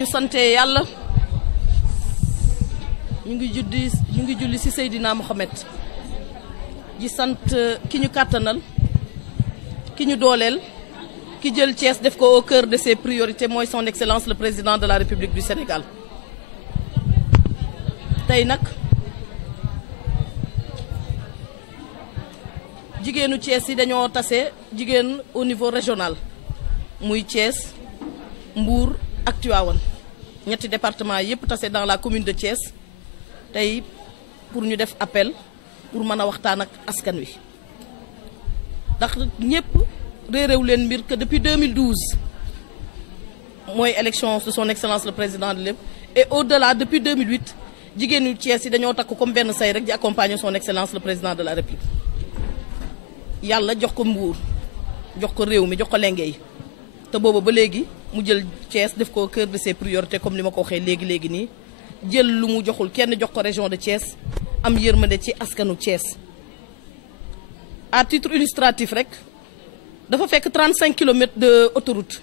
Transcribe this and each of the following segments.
ñu sante yàlla ñu ngi julli ci Seydina Mohamed di sant ki ñu kàttanal ki ñu dooleel ki jël Thiès def ko au cœur de ses priorités mooy son excellence le président de la République du Sénégal. tey nag jigéenu Thiès yi dañoo tase jigéen au niveau régional muy Thiès Mbour ak Tivaouane ñetti département yépp tase dans la commune de Thiès tey pour ñu def appel pour mën a waxtaan ak askan wi ndax ñépp réeréew leen mbir que depuis 2012 mooy élection de son excellence le président de lépp et au-delà depuis 2008 jigéenu Thiès yi dañoo takk comme benn say rek di accompagner son excellence le président de la République yàlla jox ko Mbour jox ko réew mi jox ko lenge yi te booba ba léegi mu jël Thiès def ko au cœur de ses priorités comme ni ma ko waxee léegi nii jël lu mu joxul kenn jox ko région de Thiès am yërmande ci askanu Thiès. à titre illustratif rek dafa fekk 35 kilomètres de autoroute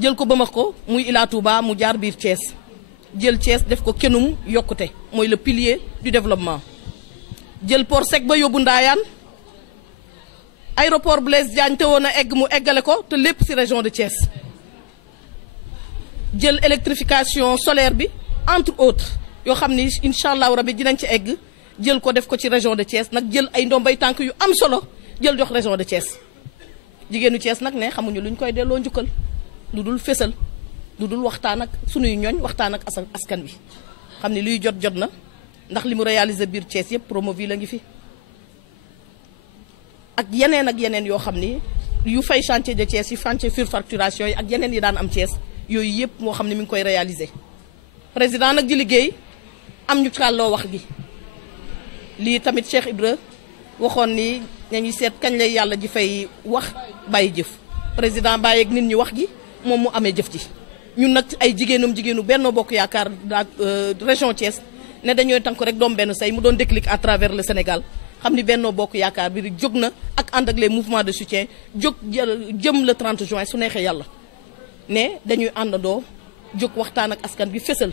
jël ko Bamako muy Ila Touba mu jaar biir Thiès jël Thiès def ko kenum yokkute mooy le pilier du développement jël port sec ba yóbbu Ndaayaan aéroport Blaise Diagne te woon a egg mu eggale ko te lépp ci région de Thiès jël électrification solaire bi entre autres yoo xam ni incha allahu rabi dinañ ci egg jël ko def ko ci région de Thiès nag jël ay ndombay tànk yu am solo jël jox région de Thiès jigéenu Thiès nag ne xamuñu luñ koy delloo njukkal lu dul fésal lu dul waxtaan ak sunuy ñooñ waxtaan ak askan wi xam ni luy jot na ndax li mu réaliser biir Thiès yëpp Promoville la ngi fi. ak yeneen yoo xam ni yu fay chantier de Thiès yu chantier surfacturation yi ak yeneen yi daan am Thiès yooyu yëpp moo xam ne mi ngi koy réaliser président nag di liggéey am ñu kàlloo wax gi lii tamit Cheikh Ibra waxoon ni nañu seet kañ lay yàlla ji fay wax bàyyi jëf président bàyyi ak nit ñi wax gi moom mu amee jëf ji ñun nag ay jigéenu Benno Bokk Yaakaar région Thiès ne dañooy tànk rek doom benn say mu doon déclic à travers le Sénégal xam ni Benno Bokk Yaakaar bi jóg na ak ànd ak les mouvements de soutien jóg jëm le 30 juin su neexee yàlla ne dañuy àndandoo jóg waxtaan ak askan bi fésal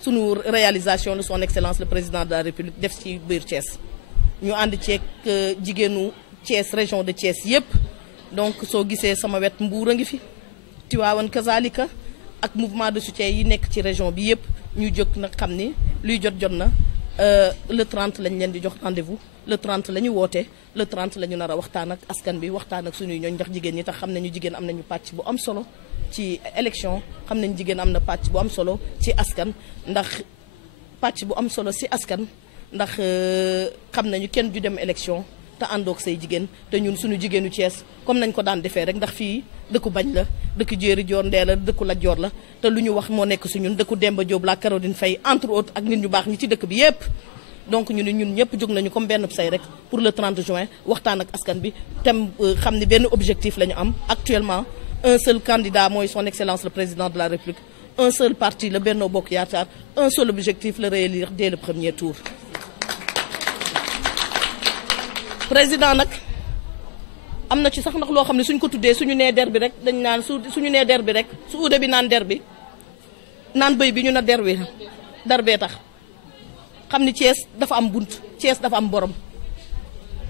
sunu réalisation de son excellence le président de la République def ci biir Thiès ñu ànd ceeg jigéenu Thiès région de Thiès yépp donc soo gisee sama wet Mbour a ngi fi Tivaouane kazalika ak mouvement de soutien yi nekk ci région bi yépp ñu jóg nag xam ni luy jot na le 30 lañ leen di jox rendez-vous le 30 la ñu woote le 30 la ñu nar a waxtaan ak askan bi waxtaan ak suñuy ñooñ ndax jigéen ñi tax xam nañu jigéen am nañu pàcc bu am solo ci élection xam nañu jigéen am na pàcc bu am solo ci askan ndax pàcc bu am solo ci askan ndax xam nañu kenn du dem élection te àndoog say jigéen te ñun suñu jigéenu Thiès comme nañ ko daan defee rek ndax fii dëkku bañ la dëkku jéeri joor ndee la dëkku la joor la te lu ñu wax moo nekk su ñun dëkku Demba Diop la Caroline Faye entre autres ak nit ñu baax ñi ci dëkk bi yépp donc ñu ne ñun ñëpp jóg nañu comme benn say rek pour le 30 juin waxtaan ak askan bi tem xam ni benn objectif la ñu am actuellement un seul candidat mooy son excellence le président de la République un seul parti le Benno Bokk Yaakaar un seul objectif le réélire dès le premier tour. président nag am na ci sax ndax loo xam ne suñ ko tuddee suñu nee der bi rek dañ naan suñu nee der bi rek su uude bi naan der bi naan bëy bi ñu na der bi der bee tax xam ni Thiès dafa am bunt Thiès dafa am borom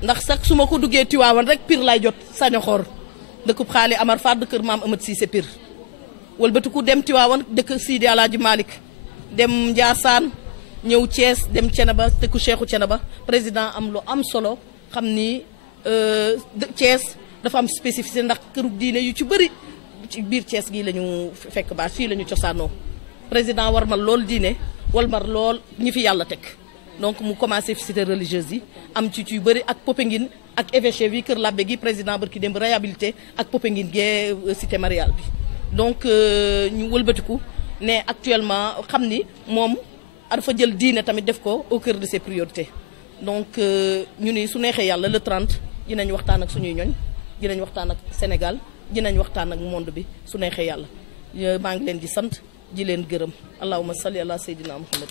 ndax sax su ma ko duggee Tivaouane rek Pire lay jot Sañoxor dëkkub xaali Amar Fad kër maam Amat Cissé Pire wëlbatiku dem Tivaouane dëkk Sidi Alaaji Malick dem Ndiassane ñëw Thiès dem Thiénaba dëkku Cheikhou Thiénaba président am lu am solo xam ni Thiès dafa am spécificité ndax këru diine yu ci bëri ci biir Thiès gii la ñu fekk baax fii la ñu cosaanoo président war ma lool diine walmar lool ñi fi yàlla teg donc mu commencé fi cité religieuse yi am ci yu bëri ak Popenguine ak évêché bi Kër Labbe gi président barki dem réhabilité ak Popenguine gee cité mariale bi donc ñu wëlbatiku ne actuellement xam ni moom dafa jël diine tamit def ko au cœur de ses priorités donc ñu ni su neexee yàlla le 30 dinañ waxtaan ak suñuy ñoñ dinañ waxtaan ak Sénégal dinañ waxtaan ak monde bi su neexee yàlla maa ngi leen di sant di leen gërëm allahumma salli ala sayyidina Muhammad.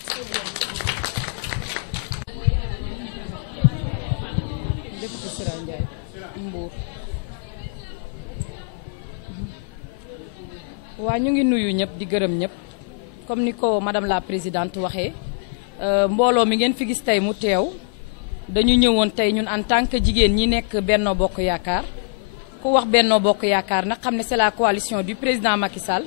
député Sira Ndiaye Mbour waa ñu ngi nuyu ñëpp di gërëm ñëpp comme ni ko madame la présidente waxee mbooloo mi ngeen fi gis tey mu teew dañu ñëwoon tey ñun en tant que jigéen ñi nekk Benno Bokk Yaakaar ku wax Benno Bokk Yaakaar nag xam ne c'est la coalition du président Macky Sall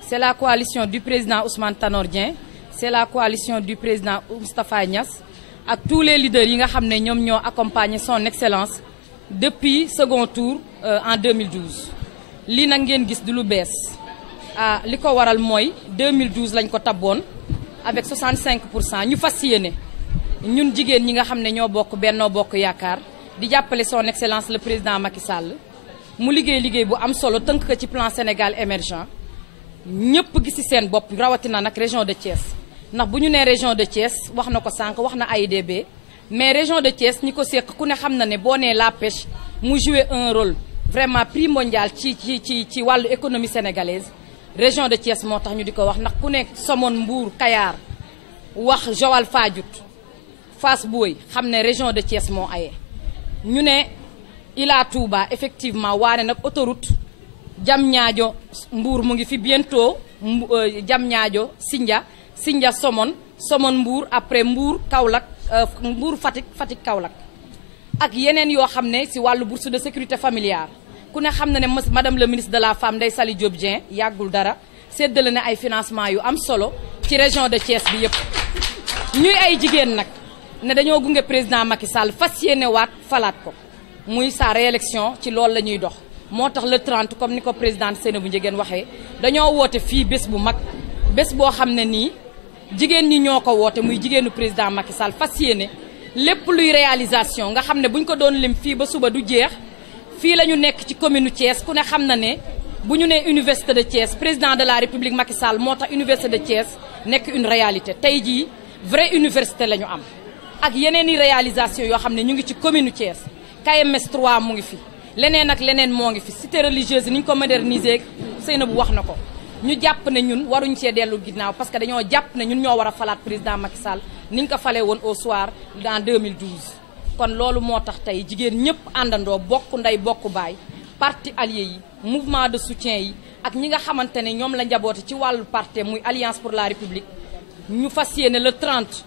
c'est la coalition du président Ousmane Tanor Dieng c'est la coalition du président Moustapha Niasse ak tous les leaders yi nga xam ne ñoom ñoo accompagné son excellence depuis second tour en 2012 lii nag ngeen gis du lu bees li ko waral mooy 2012 lañ ko tabboon avec 65% ñu fas yéene ñun jigéen ñi nga xam ne ñoo bokk Benno Bokk Yaakaar di jàppale son excellence le président Macky Sall mu liggéey bu am solo tënk ko ci plan Sénégal émergent ñëpp gis ci seen bopp rawatina nag région de Thiès ndax bu ñu nee région de Thiès wax na ko sànq wax na AIBD mais région de Thiès ñi ko séq ku ne xam na ne boo nee la pêche mu jouer un rôle vraiment primordial ci wàllu économie sénégalaise région de Thiès moo tax ñu di ko wax ndax ku nekk Somone Mbour Kayar wax Joal Fadiouth Fass Boye xam ne région de Thiès moo aye ñu ne Ila Touba effectivement waane nag autoroute Diamniadio Mbour mu ngi fi bientôt Diamniadio Sindia Somone Mbour après Mbour Kaolack Mbour Fatick Kaolack ak yeneen yoo xam ne si wàllu bourse de sécurité familiale ku ne xam na ne madame le ministre de la femme Ndeye Saly Diop Dieng yàggul dara séddale na ay financement yu am solo ci région de Thiès bi yëpp ñuy ay jigéen nag ne dañoo gunge président Macky Sall fas yéene waat falaat ko muy sa réélection ci loolu la ñuy dox moo tax le 30 comme ni ko présidente Seynabou Ndiéguène waxee dañoo woote fii bés bu mag bés boo xam ne nii jigéen ñi ñoo ko woote muy jigéenu président Macky Sall fas yéene lépp luy réalisation nga xam ne buñ ko doon lim fii ba suba du jeex fii la ñu nekk ci commune Thiès ku ne xam na ne bu ñu nee université de Thiès président de la république Macky Sall moo tax université de Thiès nekk une réalité tey jii vraie université la ñu am ak yeneen i réalisation yoo xam ne ñu ngi ci commune Thiès KMS 3 mu ngi fi leneen ak leneen moo ngi fi cité religieuse ni ñu ko moderniser Seynabou wax na ko ñu jàpp ne ñun waruñ cee dellu ginnaaw parce que dañoo jàpp ne ñun ñoo war a falaat président Macky Sall ni ñu ko falee woon au soir en 2012 kon loolu moo tax tey jigéen ñëpp àndandoo bokk ndey bokk baay parti allié yi mouvement de soutien yi ak ñi nga xamante ne ñoom la njaboote ci wàllu parti muy alliance pour la république ñu fas yéene le 30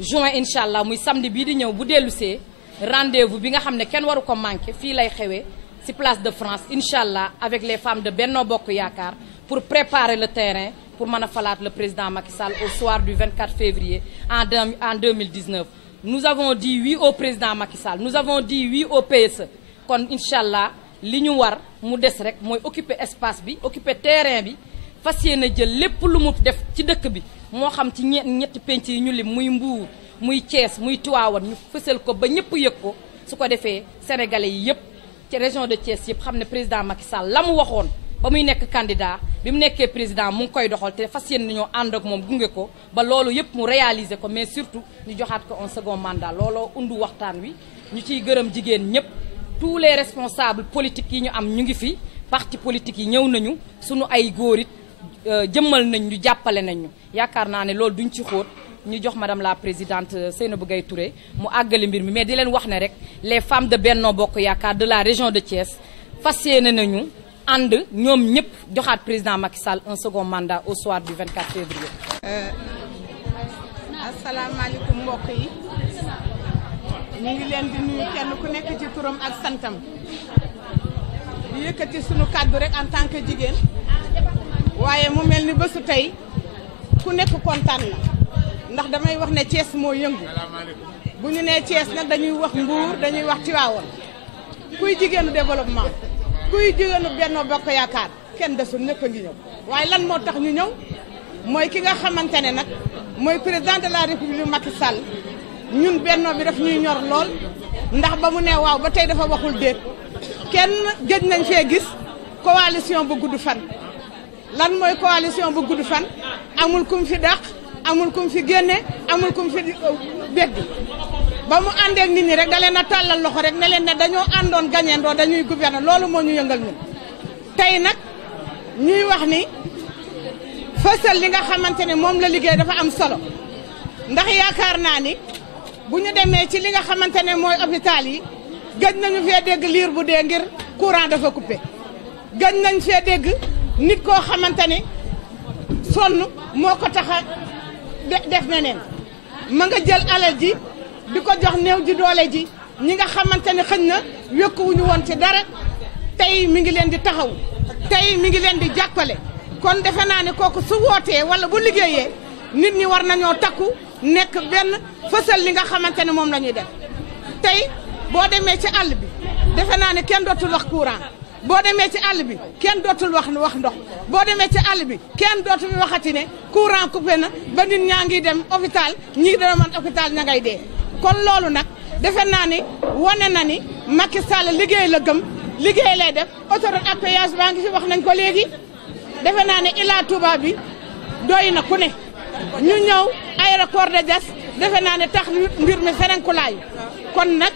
juin incha allah muy samedi bii di ñëw bu dellusee rendez-vous bi nga xam ne kenn waru ko manqué fii lay xewee ci place de France incha allah avec les femmes de Benno Bokk Yaakaar pour préparer le terrain pour mën a falaat le président Macky Sall au soir du 24 février en 2019 nous avons dit oui au président Macky Sall nous avons dit oui au PSE kon incha allah li ñu war mu des rek mooy occuper espace bi occuper terrain bi fas yéene jël lépp lu mu def ci dëkk bi moo xam ci ñetti penc yi ñu lim muy Mbour muy Thiès muy Tivaouane ñu fësal ko ba ñëpp yëg ko su ko defee sénégalais yi yëpp ci région de Thiès yëpp xam ne président Macky Sall la mu waxoon ba muy nekk candidat bi mu nekkee président mu ngi koy doxal te fas yéene ñoo ànd ak moom gunge ko ba loolu yëpp mu réaliser ko mais surtout ñu joxaat ko un second mandat looloo undu waxtaan wi ñu ciy gërëm jigéen ñëpp tous les responsables politiques yi ñu am ñu ngi fi parti politique yi ñëw nañu suñu ay góor it jëmmal nañ ñu jàppale nañ ñu yaakaar naa ne loolu duñ ci xóot ñu jox madame la présidente Seynabou Gaye Touré mu àggali mbir mi mais di leen wax ne rek les femmes de Benno Bokk Yaakaar de la région de Thiès fas yéene nañu ànd ñoom ñëpp joxaat président Macky Sall un second mandat au soir du 24 février. asalaamaaleykum mbokk yi ñu ngi leen di nuyu kenn ku nekk ci turam ak santam di yëkkati sunu kàddu rek en tant que jigéen waaye mu mel ni bésu tey ku nekk kontaan na ndax damay wax ne Thiès moo yëngu bu ñu nee Thiès nag dañuy wax Mbour dañuy wax Tivaouane kuy jigéenu développement kuy jigéenu Benno Bokk Yaakaar kenn desul ñëpp a ngi ñëw waaye lan moo tax ñu ñëw mooy ki nga xamante ne nag mooy président de la république Macky Sall ñun Benno bi daf ñuy ñor lool ndax ba mu ne waaw ba tey dafa waxul déet kenn gëj nañ fee gis coalition bu gudd fan lan mooy coalition bu gudd fan amul kum fi dàq amul kum fi génne amul kum fi beddi ba mu àndee ak nit ñi rek da leen a tàllal loxo rek ne leen ne dañoo àndoon gañeendoo dañuy gouverner loolu moo ñu yëngal ñun tey nag ñuy wax ni fësal li nga xamante ne moom la liggéey dafa am solo ndax yaakaar naa ni bu ñu demee ci li nga xamante ne mooy hôpital yi gëj nañu fee dégg liir bu dee ngir courant dafa coupé gëj nañ fee dégg nit koo xamante ni sonn moo ko tax a def neneen ma nga jël alal ji di ko jox néew ji doole ji ñi nga xamante ni xëñ na wékkuwuñu woon ci dara tey mi ngi leen di taxaw tey mi ngi leen di jàppale kon defe naa ne kooku su wootee wala bu liggéeyee nit ñi war nañoo takku nekk benn fësal li nga xamante ne moom la ñuy def tey boo demee ci àll bi defe naa ne kenn dootul wax courant boo demee ci àll bi kenn dootul wax ndox boo demee ci àll bi kenn dootul waxati ne courant coupé na ba nit ñaa ngi dem hôpital ñii dana man hôpital ña ngay dee kon loolu nag defe naa ni wane na ni Macky Sall liggéey la gëm liggéey lay def autoroute à péage baa ngi fi wax nañ ko léegi defe naa ne Ila Touba bi doy na ku ne ñu ñëw aéroport de Diass defe naa ne tax mbir mi ferenkulaayu kon nag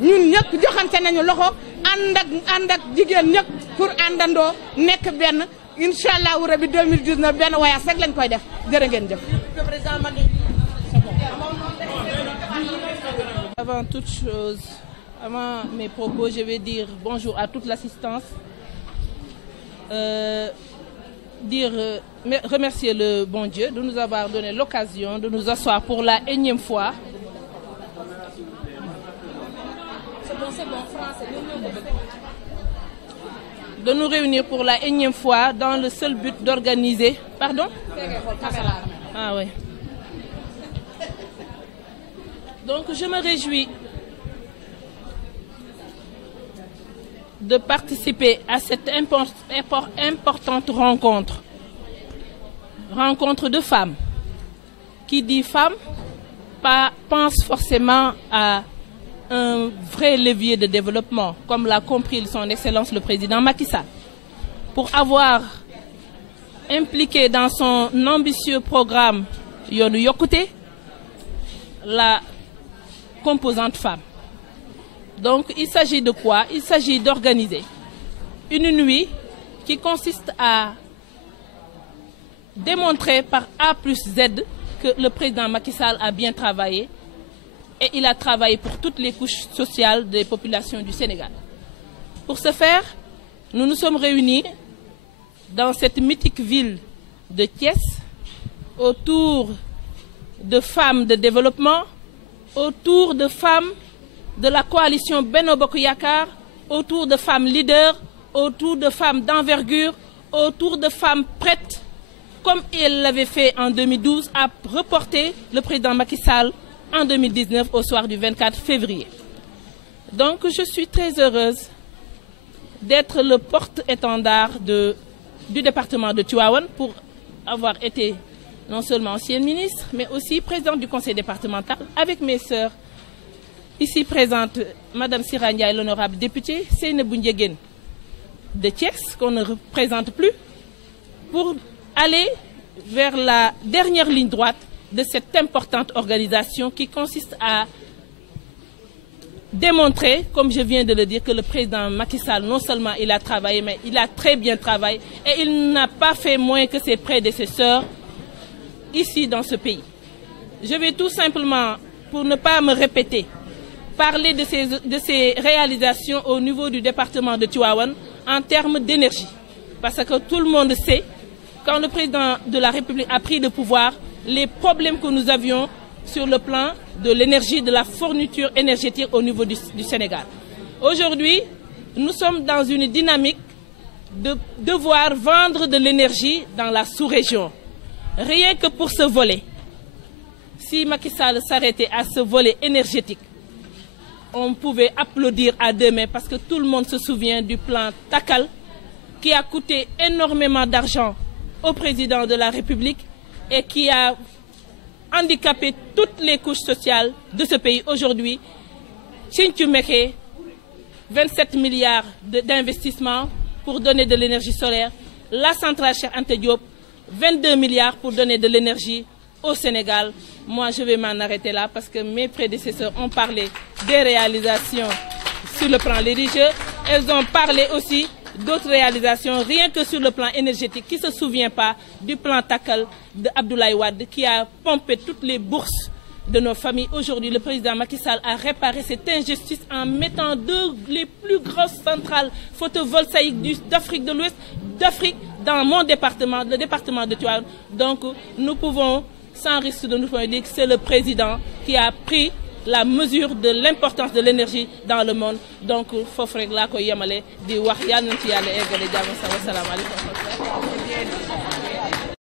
ñun ñëpp joxante nañu loxo ànd ak jigéen ñëpp pour àndandoo nekk benn incha allahu rabi 2019 benn voyage rek lañ koy def jërë ngeen jëf. Avant toute chose, avant mes propos, je vais dire bonjour à toute l'assistance, remercier le bon Dieu de nous avoir donné l'occasion de nous asseoir pour la énième fois. De nous réunir pour la énième fois dans le seul but d'organiser... Pardon? Ah oui. Donc je me réjouis de participer à cette importante rencontre de femmes. Qui dit femme pense forcément à un vrai levier de développement, comme l'a compris son Excellence le Président Macky Sall, pour avoir impliqué dans son ambitieux programme Yoonu Yokkute la composante femme. Donc il s'agit de quoi? Il s'agit d'organiser une nuit qui consiste à démontrer par A plus Z que le président Macky Sall a bien travaillé et il a travaillé pour toutes les couches sociales des populations du Sénégal. Pour ce faire, nous nous sommes réunis dans cette mythique ville de Thiès autour de femmes de développement, autour de femmes de la coalition Benno Bokk Yakaar, autour de femmes leaders, autour de femmes d'envergure, autour de femmes prêtes, comme elle l'avait fait en 2012, à reporter le président Macky Sall en 2019 au soir du 24 février. Donc je suis très heureuse d'être le porte-étendard du département de Tivaouane pour avoir été non seulement ancienne ministre, mais aussi présidente du conseil départemental avec mes sœurs ici présentes, Madame Sira Ndiaye, l'honorable députée, Seynabou Ndiéguène de Thiès, qu'on ne représente plus, pour aller vers la dernière ligne droite de cette importante organisation qui consiste à démontrer, comme je viens de le dire, que le président Macky Sall, non seulement il a travaillé, mais il a très bien travaillé et il n'a pas fait moins que ses prédécesseurs ici dans ce pays. Je vais tout simplement, pour ne pas me répéter, parler de ces réalisations au niveau du département de Tivaouane en termes d'énergie. Parce que tout le monde sait, quand le président de la République a pris le pouvoir, les problèmes que nous avions sur le plan de l'énergie, de la fourniture énergétique au niveau du Sénégal. Aujourd'hui, nous sommes dans une dynamique de devoir vendre de l'énergie dans la sous-région. Rien que pour ce volet, si Macky Sall s'arrêtait à ce volet énergétique, on pouvait applaudir à deux mains parce que tout le monde se souvient du plan Takal qui a coûté énormément d'argent au président de la République et qui a handicapé toutes les couches sociales de ce pays. Aujourd'hui, Sinthiou Mékhé, 27 milliards d'investissements pour donner de l'énergie solaire. La centrale Cheikh Anta Diop, 22 milliards pour donner de l'énergie au Sénégal. Moi, je vais m'en arrêter là parce que mes prédécesseurs ont parlé des réalisations sur le plan religieux. Elles ont parlé aussi d'autres réalisations, rien que sur le plan énergétique. Qui ne se souvient pas du plan Takal de Abdoulaye Wade qui a pompé toutes les bourses de nos familles. Aujourd'hui, le président Macky Sall a réparé cette injustice en mettant deux les plus grosses centrales photovoltaïques d'Afrique de l'Ouest, d'Afrique dans mon département, le département de Tivaouane. Donc nous pouvons, sans risque de nous dire que c'est le président qui a pris la mesure de l'importance de l'énergie dans le monde. Donc foofu rek laa koy yemale di wax yàlla na ci yàlla eggale jàmm. Salaamaaleykum.